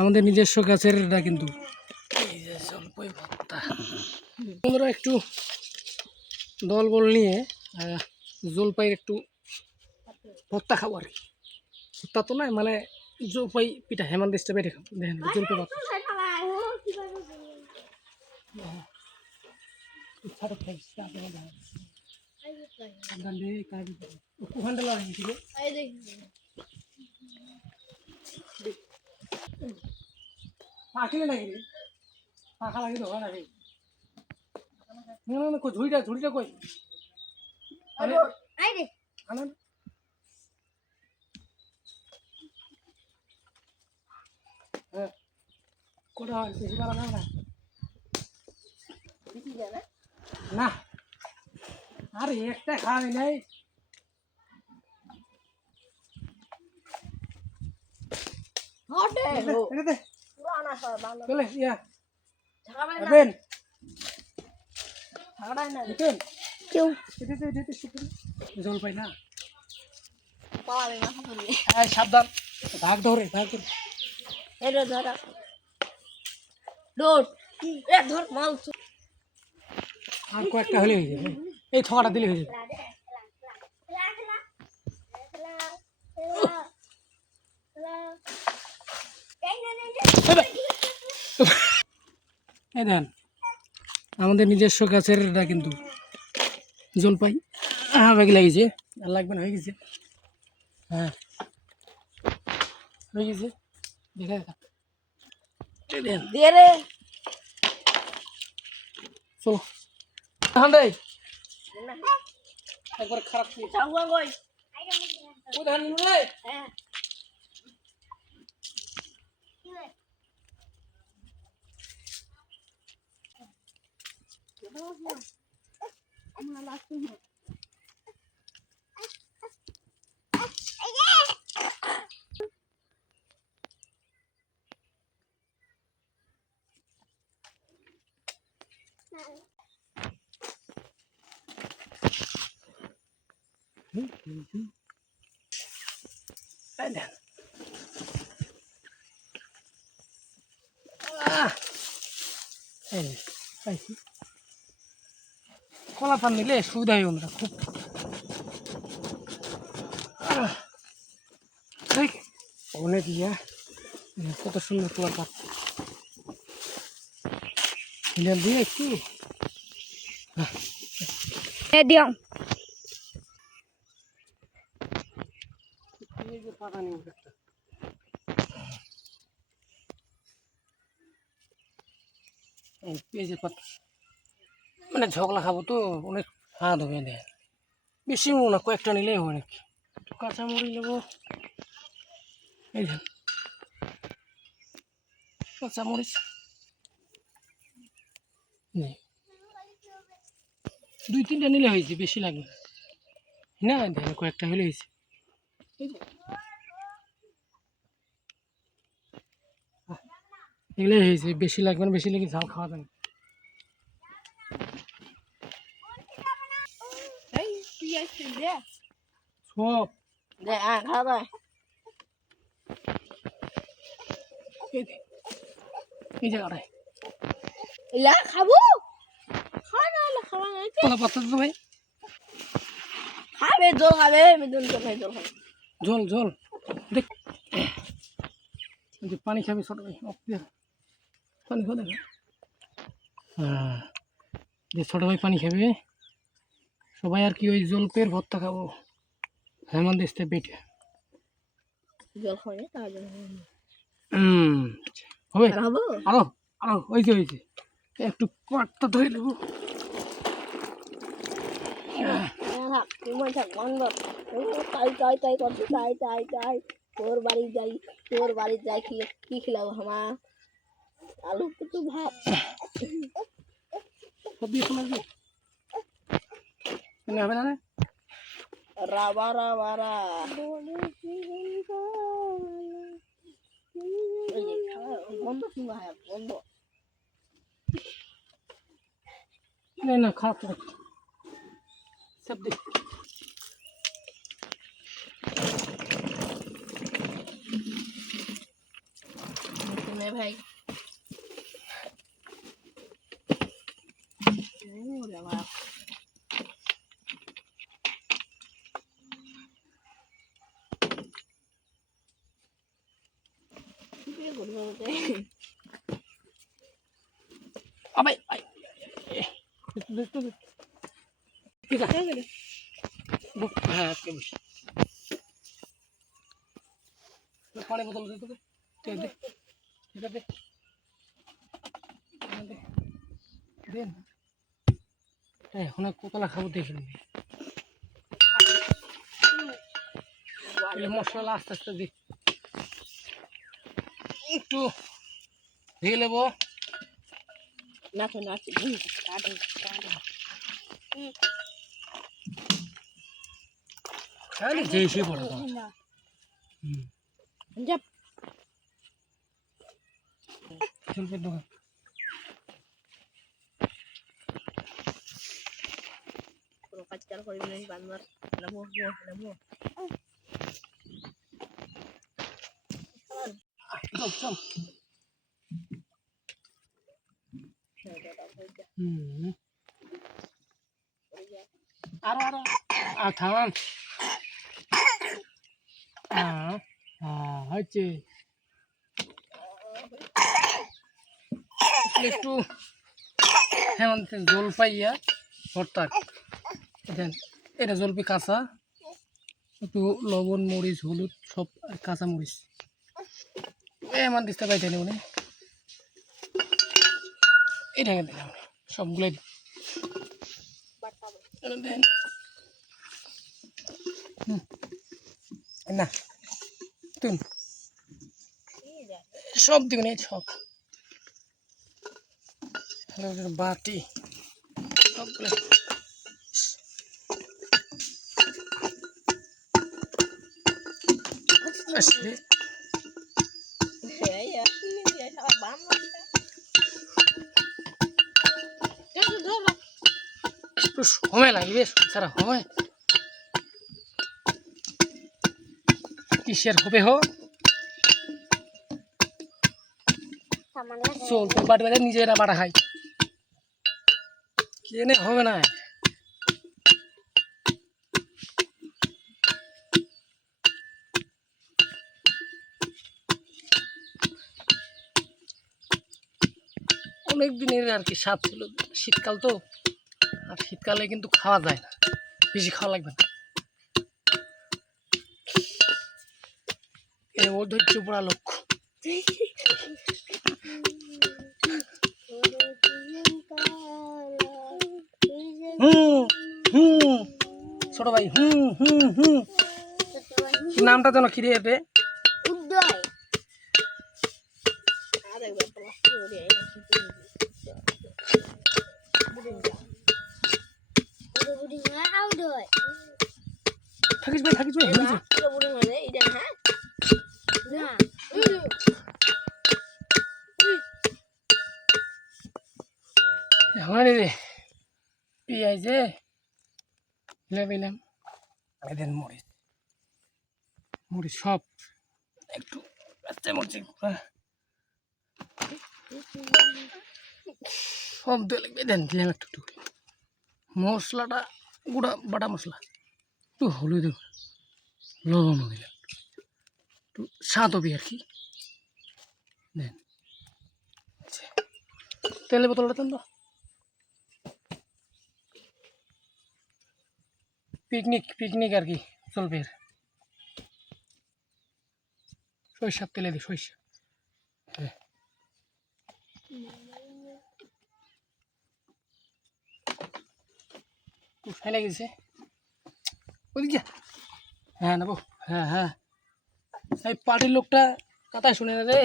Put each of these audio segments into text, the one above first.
আমাদের নিজস্ব গাছের এটা কিন্তু। জলপাই বন্ধুরা একটু দল বল নিয়ে জলপাইয়ের একটু ভর্তা খাব আর কি। ভর্তা তো নয় মানে জলপাই পিঠা হেমান দেশটা বেটে খাব। দেখেন জলপাই দেখেন গান্ডে কাটি ওখানটা লাগিয়েছিল পাখিলে নাকি রে পাখা লাগি তো হয় নাকি না না না কই ঝুড়িটা ঝুড়িটা কই আরে আনা। না। হ্যাঁ কোটা হয় বেশি পারা না না। না আরে একটা খাওয়াই নাই এটা দে চলে ইয়া বেন বেন কেউ এটা দে এটা দে জল পাই না সাবধান ভাগ ধরে ভাগ ধরে এটা ধরা ডোট এ ধর মাল আর কয়েকটা হলে হয়ে যাবে এই থকাটা দিলে হয়ে যাবে এই দেন আমাদের নিজস্ব গাছের এটা কিন্তু জলপাই। হ্যাঁ ব্যাগ লাগিয়েছে। আর লাগবে না হয়ে গেছে। হ্যাঁ। হয়ে গেছে। দেখা দেখা রে। একবার খারাপ ধান রে। হ্যাঁ। এই দেন আহ! এই নে, পাইছি কলা পান নিলে সুবিধা হয় আমরা খুব। অনেক ইয়া। কত সুন্দর কলা পাত হিলাল দিয়ে একটু এ দিও। পাতা পেঁয়াজের পাতা। মানে ঝগলা খাব তো, অনেক হাত হবে দেয় বেশি নেব না কয়েকটা নিলেই হবে নাকি? কাঁচামরিচ নেব। এই দেন কাঁচামরিচ। দুই তিনটা নিলে হয়েছে, বেশি লাগবে না। দেন, কয়েকটা হলে হয়েছে। এগুলোই হয়েছে, বেশি লাগবে না, বেশি লেগে ঝাল খাওয়া যাবে না। এই তুই আসছিস রে সব এই জায়গাটায় ইলা খাব খাওয়া পাতা তো ভাই খাবে জল খাবে মিদুন তো খাই জল খাবে জল জল দেখ যে পানি খাবি ছোট ভাই পানি হ্যাঁ যে ছোট ভাই পানি খাবে সবাই আর কি ওই জলপের ভর্তা খাব। হেমন্ত দিস্তে পেটে। জল খাবে তার জন্য হুম হবে? আরও আরও হয়েছে হয়েছে। একটু কটটা ধরে নেব। তোর বাড়ি যাই তোর বাড়ি যাই কি কি খিলাবো আমার আলু কুটু ভাত। মনে হবে না রে রাবা রাবা রা এই যে খাওয়া বন্ধ শুনব হ্যাঁ বন্ধ না না খারাপ তো সব দেখ না ভাই ওরে বাবা। কি করে করব ওকে? আবাই আই বেশ তো ঠিক আছে বস, পানি বোতল দে তোকে দে এখন কোতলা খাব দেখে মশলা আস্তে আস্তে দি। একটু দিয়ে নেব। নাচো নাচো কাটো কাটো তাহলে যেই পড়ে তো হুম যাপ শিল্পের দোকান কোনো কাজ কার করি না বান্দর নেব নেব চল চল হুম আরও আরও। আর থামান। একটু হ্যাঁ জল পাইয়া ভর্তা। দেখেন, এটা জলপি কাঁচা? একটু লবণ, মরিচ, হলুদ, সব কাঁচা মরিচ। এমন দিতে পাইতে নি উনি এটাকে দিলাম? সবগুলোই দিই। এটা দেন হুম। না তুন সব দিবেন এই সব হ্যালো এটা বাটি সবগুলো আসলে একটু সময় লাগবে সারা সময়। কিসের হবে হো? চল, তোর বাটি বাজে নিজেরা বাড়া খাই কেনে হবে না? অনেক দিনের আর কি স্বাদ ছিল, শীতকাল তো। আর শীতকালে কিন্তু খাওয়া যায় না। বেশি খাওয়া লাগবে না। এ অধৈর্য পড়া লক্ষ্য। ছোট ভাই, হুম হুম হুম। নামটা যেন খিরে থাকিস ভাই থাকিস ভাই মানে হ্যাঁ? না। আমার রে পেঁয়াজে লেবেলাম। এদের মরিচ। মরিচ সব একটু কাঁচা মরিচ সব দিয়ে লাগবে দেন দিলাম একটু একটু মশলাটা গুঁড়া বাটা মশলা। একটু হলুদ লবণ দিলাম। একটু স্বাদ হবে আর কি। দেন। আচ্ছা। তেলের বোতলটা দেন তো। পিকনিক পিকনিক আর কি চলবে। সরিষার তেলে দিই সরিষা। হ্যাঁ। ফেলে গেছে। ওদিকে। হ্যাঁ নেব। হ্যাঁ হ্যাঁ। এই পার্টির লোকটা কথায় শুনে না রে।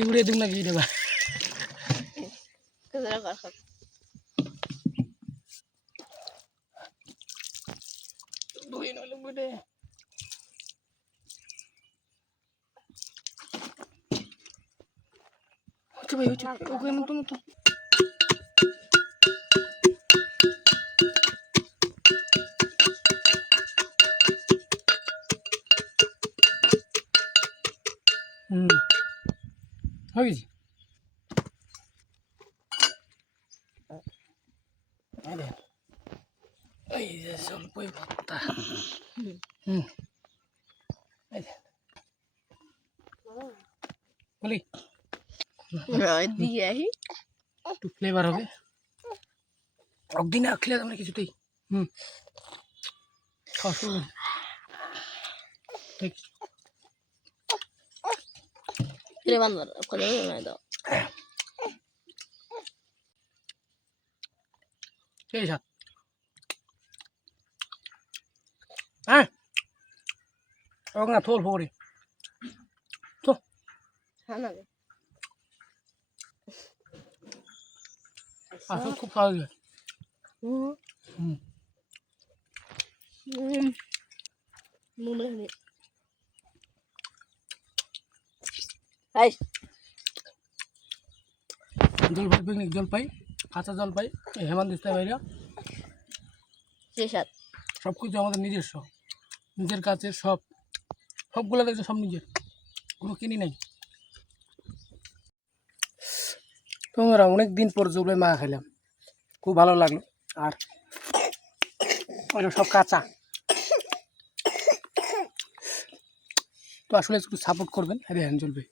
উড়িয়ে দিব নাকি দেবা Bak okuyamadım unuttum. Hmm. Haydi. Hadi. Haydi sen koy batta. Hmm. Hadi. Oli. একটু ফ্লেভার হবে। একদিন না খেলে আমরা কিছুতেই। হুম। খাওয়া শুরু ঠিক করে দাও। সেই সাত হ্যাঁ থোল তো হ্যাঁ না আসলে খুব ভালো লাগে জলপাই পিকনিক জলপাই কাঁচা জলপাই হেমান দিস্তায় বাইরা সব কিছু আমাদের নিজস্ব। নিজের কাছে সব। সবগুলো দেখছে সব নিজের। কোনো কিনি নাই। তোমরা অনেক দিন পর জলপাই মা খেলাম খুব ভালো লাগল। আর সব কাঁচা। তো আসলে একটু সাপোর্ট করবেন। আরে হ্যান চলবে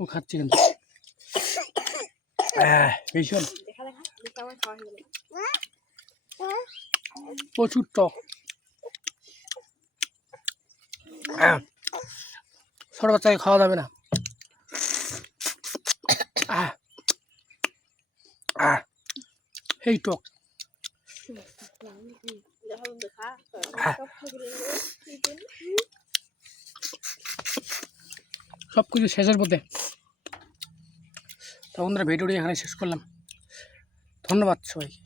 ও খাচ্ছি কিন্তু। ভীষণ প্রচুর টক। ছোট বাচ্চাকে খাওয়া যাবে না। এই টক আহ, সব কিছু শেষের পথে। তখন ভিডিওটি এখানে শেষ করলাম। ধন্যবাদ সবাইকে।